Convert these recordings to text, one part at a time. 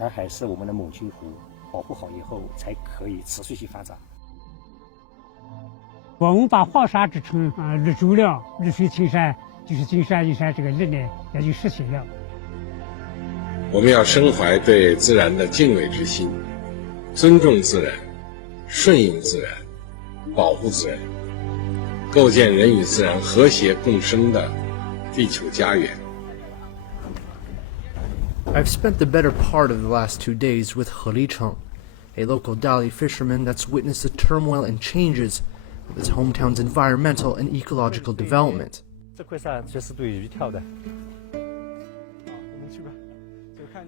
洱海是我们的母亲湖，保护好以后才可以持续去发展。我们把黄沙之城日久了，日水青山，就是金山银山这个理念也就实现了。我们要深怀对自然的敬畏之心，尊重自然，顺应自然，保护自然，构建人与自然和谐共生的地球家园。I've spent the better part of the last 2 days with Cheng, a local Dali fisherman that's witnessed the turmoil and changes of his hometown's environmental and ecological development. 这块上确实对鱼跳的。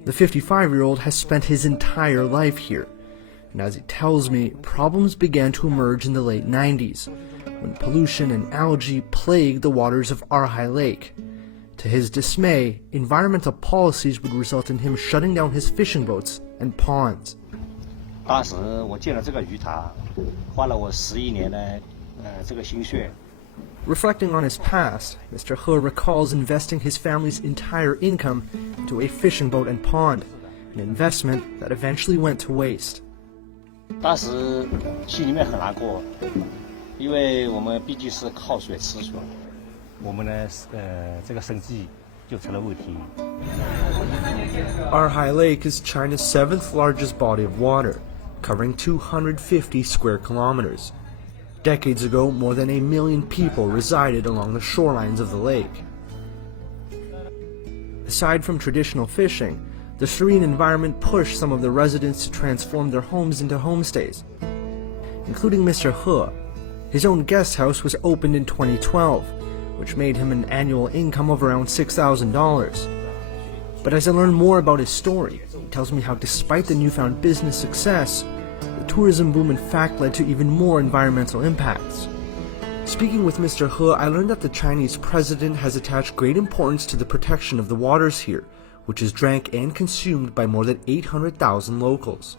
The 55-year-old has spent his entire life here, and as he tells me, problems began to emerge in the late 90s, when pollution and algae plagued the waters of Erhai Lake. To his dismay, environmental policies would result in him shutting down his fishing boats and ponds. 当时我建了这个鱼塘，花了我11年的这个心血。 Reflecting on his past, Mr. He recalls investing his family's entire income into a fishing boat and pond, an investment that eventually went to waste. 当时心里面很难过，因为我们毕竟是靠水吃水，我们的这个生计就成了问题。 Erhai Lake is China's 7th largest body of water, covering 250 square kilometers. Decades ago, more than 1 million people resided along the shorelines of the lake. Aside from traditional fishing, the serene environment pushed some of the residents to transform their homes into homestays, including Mr. He. His own guest house was opened in 2012, which made him an annual income of around $6,000. But as I learn more about his story, he tells me how despite the newfound business success, the tourism boom in fact led to even more environmental impacts. Speaking with Mr. He, I learned that the Chinese president has attached great importance to the protection of the waters here, which is drank and consumed by more than 800,000 locals.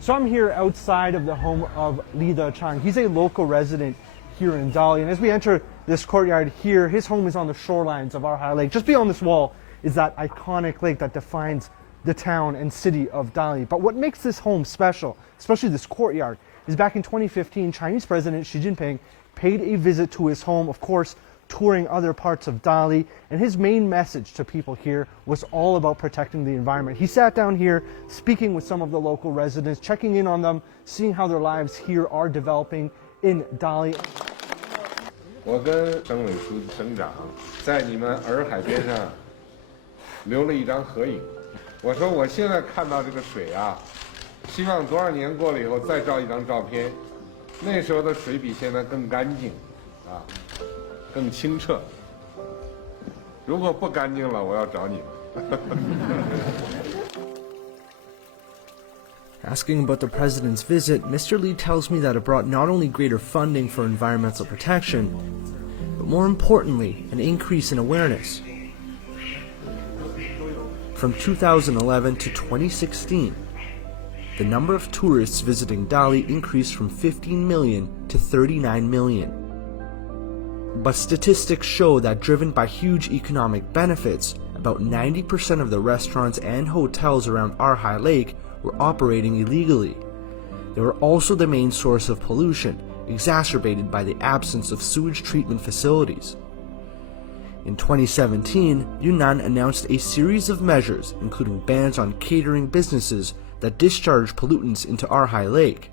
So I'm here outside of the home of Li Dechang. He's a local resident here in Dali, and as we enter this courtyard here, his home is on the shorelines of Erhai Lake. Just beyond this wall is that iconic lake that defines the town and city of Dali. But what makes this home special, especially this courtyard, is back in 2015, Chinese President Xi Jinping paid a visit to his home, of course, touring other parts of Dali, and his main message to people here was all about protecting the environment. He sat down here, speaking with some of the local residents, checking in on them, seeing how their lives here are developing in Dali. 我跟省委书记、省长在你们洱海边上留了一张合影。我说我现在看到这个水啊，希望多少年过了以后再照一张照片，那时候的水比现在更干净，啊，更清澈。如果不干净了，我要找你们。Asking about the president's visit, Mr. Li tells me that it brought not only greater funding for environmental protection, but more importantly, an increase in awareness. From 2011 to 2016, the number of tourists visiting Dali increased from 15 million to 39 million. But statistics show that driven by huge economic benefits, about 90% of the restaurants and hotels around Erhai Lake were operating illegally. They were also the main source of pollution, exacerbated by the absence of sewage treatment facilities. In 2017, Yunnan announced a series of measures, including bans on catering businesses that discharge pollutants into Erhai Lake.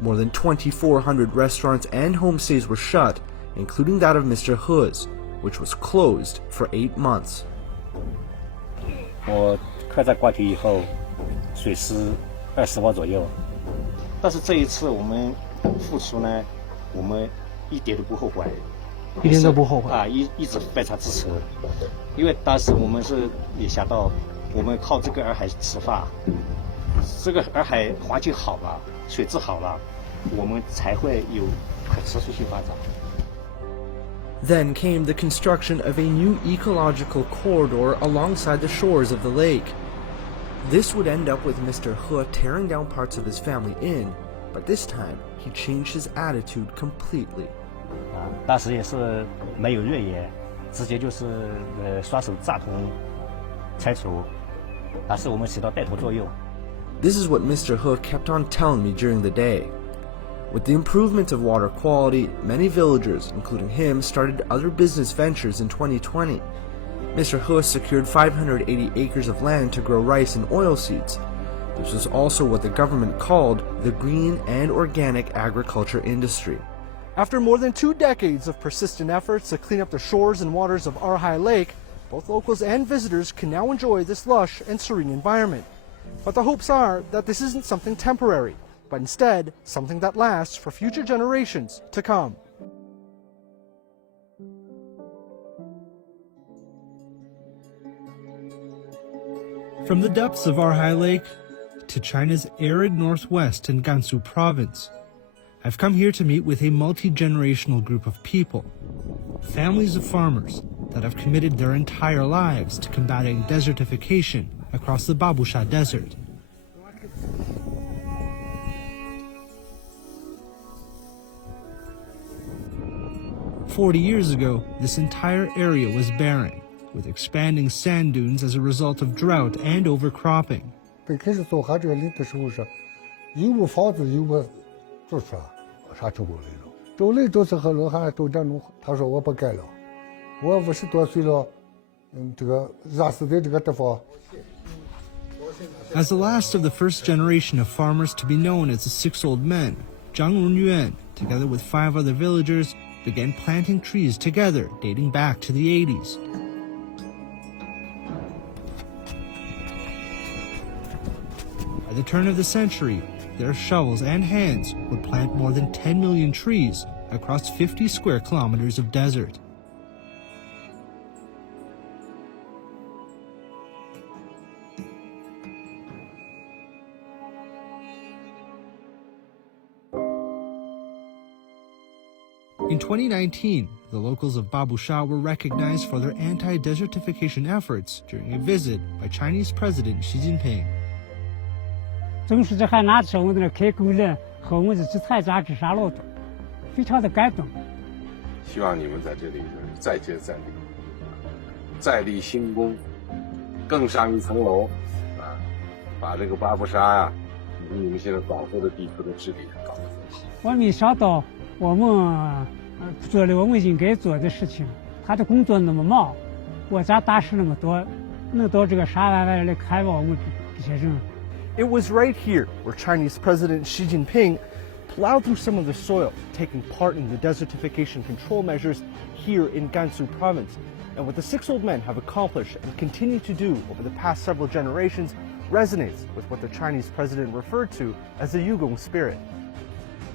More than 2,400 restaurants and homestays were shut, including that of Mr. He's, which was closed for 8 months. 我开在挂堤以后，水是20瓦左右，但是这一次我们付出呢，我们一点都不后悔，一点都不后悔啊，一直非常支持，因为当时我们是也想到，我们靠这个洱海吃饭，这个洱海环境好了，水质好了，我们才会有可持续性发展。 Then came the construction of a new ecological corridor alongside the shores of the lake. This would end up with Mr. He tearing down parts of his family inn, but this time he changed his attitude completely. 当时也是没有越野，直接就是双手赞同拆除，但是我们起到带头作用。 This is what Mr. He kept on telling me during the day. With the improvement of water quality, many villagers, including him, started other business ventures in 2020. Mr. He secured 580 acres of land to grow rice and oilseeds. This was also what the government called the green and organic agriculture industry. After more than 2 decades of persistent efforts to clean up the shores and waters of Erhai Lake, both locals and visitors can now enjoy this lush and serene environment. But the hopes are that this isn't something temporary, but instead something that lasts for future generations to come. From the depths of Erhai Lake to China's arid northwest in Gansu province, I've come here to meet with a multi-generational group of people, families of farmers that have committed their entire lives to combating desertification across the Babusha Desert. "40 years ago, this entire area was barren, with expanding sand dunes as a result of drought and overcropping. 最开始做哈这个林的时候是，有个房子有个住处，啥都没有了。周围都是和老汉都这种，他说我不盖了，我50多岁了，这个热死在这个地方。 As the last of the first generation of farmers to be known as the Six Old Men, Zhang Runyuan, together with 5 other villagers, began planting trees together dating back to the 80s. By the turn of the century, their shovels and hands would plant more than 10 million trees across 50 square kilometers of desert. In 2019, the locals of Babusha were recognized for their anti-desertification efforts during a visit by Chinese President Xi Jinping. 总书记还拿出我们的开工人和我们的制裁家治沙劳动，非常的感动。希望你们在这里再接再厉，再立新功，更上一层楼，把这个巴布沙呀，以及你们现在保护的地区的治理搞得很好。我没想到我们做了我们应该做的事情，他的工作那么忙，我家大事那么多，能到这个沙湾湾来看望我们这些人。 It was right here where Chinese President Xi Jinping plowed through some of the soil, taking part in the desertification control measures here in Gansu province. And what the Six Old Men have accomplished and continue to do over the past several generations resonates with what the Chinese president referred to as the Yugong spirit.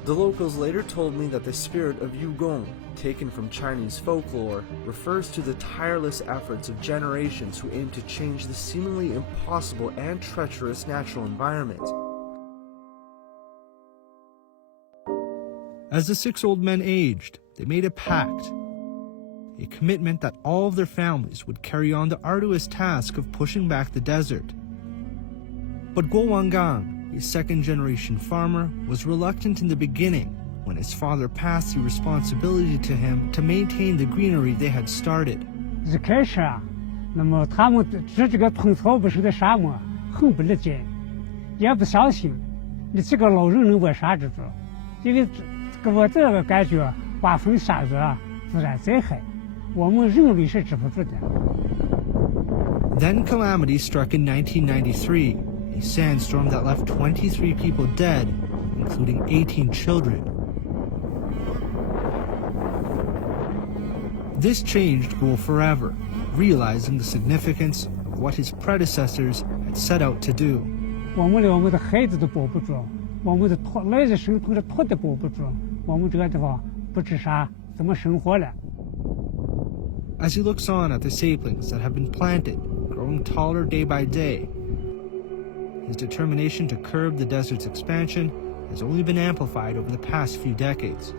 The locals later told me that the spirit of Yugong, taken from Chinese folklore, refers to the tireless efforts of generations who aim to change the seemingly impossible and treacherous natural environment. As the 6 old men aged, they made a pact, a commitment that all of their families would carry on the arduous task of pushing back the desert. But Guo Wangang, a second-generation farmer, was reluctant in the beginning when his father passed the responsibility to him to maintain the greenery they had started. 一开始啊，那么他们这个虫草不是在沙漠，很不理解，也不相信你这个老人能把啥治住，因为给我这个感觉，刮风下雨啊，自然灾害，我们人类是治不住的。Then calamity struck in 1993. A sandstorm that left 23 people dead, including 18 children. This changed Guo forever, realizing the significance of what his predecessors had set out to do. 我们的孩子都保不住，我们的来日生头的土地保不住，我们这个地方不知啥怎么生活了。As he looks on at the saplings that have been planted, growing taller day by day, his determination to curb the desert's expansion has only been amplified over the past few decades.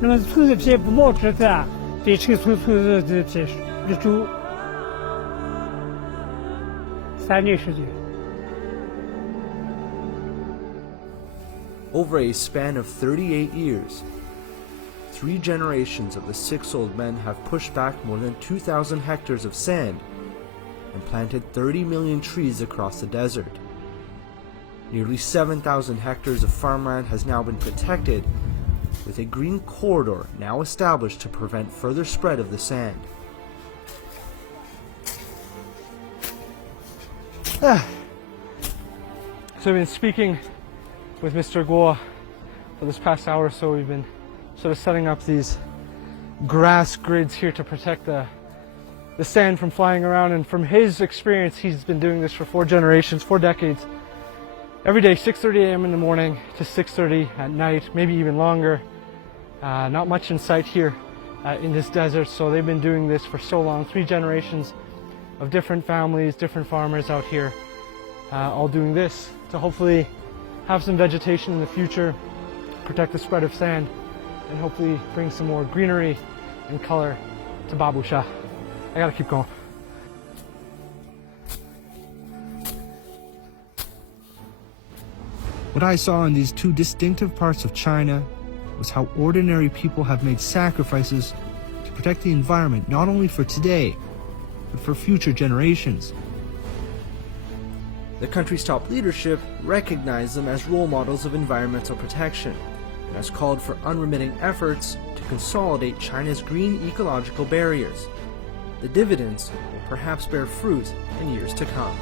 那么虫子皮不冒汁的，被称虫子皮日周3年时间。Over a span of 38 years, 3 generations of the 6 old men have pushed back more than 2,000 hectares of sand and planted 30 million trees across the desert. Nearly 7,000 hectares of farmland has now been protected, with a green corridor now established to prevent further spread of the sand. So I've been speaking with Mr. Guo for this past hour or so. We've been sort of setting up these grass grids here to protect the sand from flying around, and from his experience, he's been doing this for 4 generations, 4 decades. Every day, 6:30 a.m. in the morning to 6:30 at night, maybe even longer. Not much in sight here in this desert, so they've been doing this for so long. 3 generations of different families, different farmers out here, all doing this to hopefully have some vegetation in the future, protect the spread of sand, and hopefully bring some more greenery and color to Babusha. I gotta keep going. What I saw in these 2 distinctive parts of China was how ordinary people have made sacrifices to protect the environment, not only for today, but for future generations. The country's top leadership recognized them as role models of environmental protection and has called for unremitting efforts to consolidate China's green ecological barriers. The dividends will perhaps bear fruit in years to come.